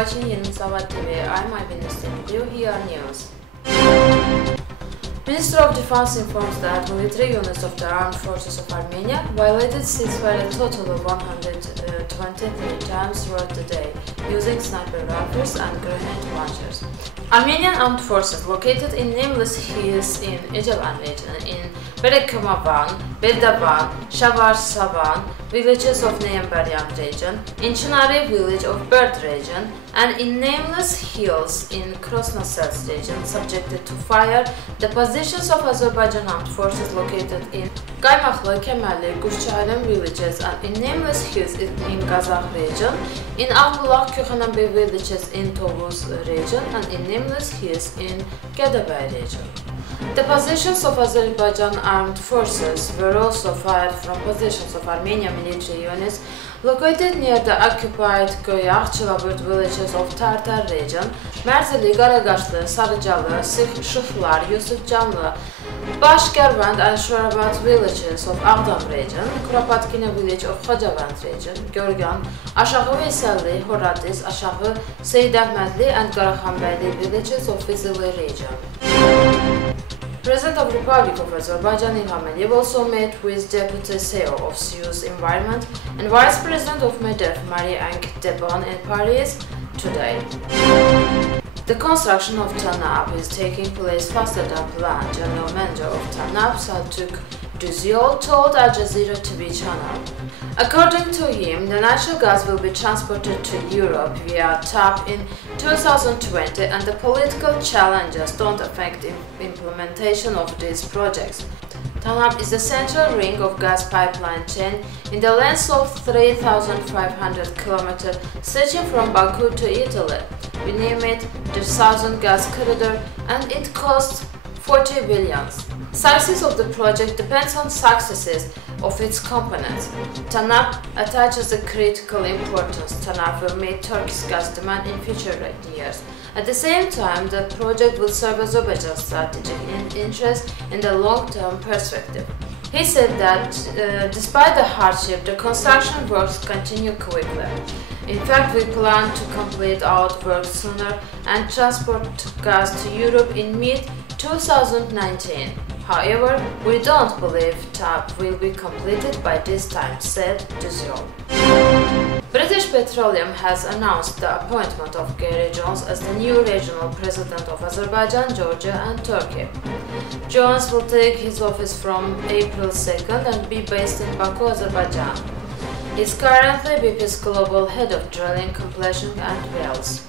watching Yennisavad TV. I'm Eyewitness Studio. Here are news. Minister of Defense informs that military units of the Armed Forces of Armenia violated ceasefire a total of 123 times throughout the day, using sniper rifles and grenade launchers. Armenian armed forces located in nameless hills in Ijevan region, in Berekhamavan, Beldavan, Shavar-Savan, villages of Neyambaryan region, in Chinari village of Bird region, and in nameless hills in Krasnosels region, subjected to fire the positions of Azerbaijan armed forces located in Qaymakhli, Kemerli, Gushchalim villages, and in nameless hills in Kazakh region, in Avullah, Kukhanabey villages in Tovuz region, and in nameless hills in Gedabay region. The positions of Azerbaijan armed forces were also fired from positions of Armenian military units located near the occupied Goyakh, Chilaburt villages of Tartar region, Merzeli, Garagashli, Sarıcalı, Şıkhlar, Yusufcanlı, Bashkervand and Shorabat villages of Agdam region, Kurapatkine village of Khojavand region, Görgan, Aşağı Veyselli, Horadis, Aşağı Seydahmedli and Qarakhanbeyli villages of Fizili region. President of Republic of Azerbaijan Ilham Aliyev also met with Deputy CEO of SEU's Environment and Vice President of MEDEF Marie-Ange Debon in Paris today. The construction of TANAP is taking place faster than planned, General Manager of TANAP, Selçuk Düzyol, told Al Jazeera TV channel. According to him, the natural gas will be transported to Europe via TAP in 2020, and the political challenges don't affect the implementation of these projects. TANAP is the central ring of gas pipeline chain in the length of 3,500 km stretching from Baku to Italy. We name it the Southern Gas Corridor, and it costs 40 billion. Success of the project depends on successes of its components. TANAP attaches a critical importance. TANAP will meet Turkey's gas demand in future years. At the same time, the project will serve Azerbaijan's strategic interest in the long-term perspective. He said that despite the hardship, the construction works continue quickly. In fact, we plan to complete our work sooner and transport gas to Europe in mid-2019. However, we don't believe TAP will be completed by this time, said Düzyol. British Petroleum has announced the appointment of Gary Jones as the new regional president of Azerbaijan, Georgia and Turkey. Jones will take his office from April 2nd and be based in Baku, Azerbaijan. He is currently BP's global head of drilling, completion and wells.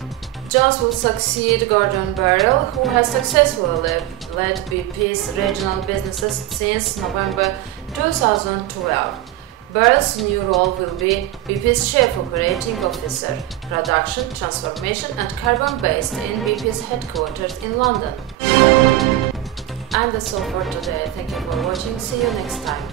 Jones will succeed Gordon Birrell, who has successfully led BP's regional businesses since November 2012. Birrell's new role will be BP's Chief Operating Officer, Production, Transformation and Carbon based in BP's headquarters in London. And that's all for today. Thank you for watching. See you next time.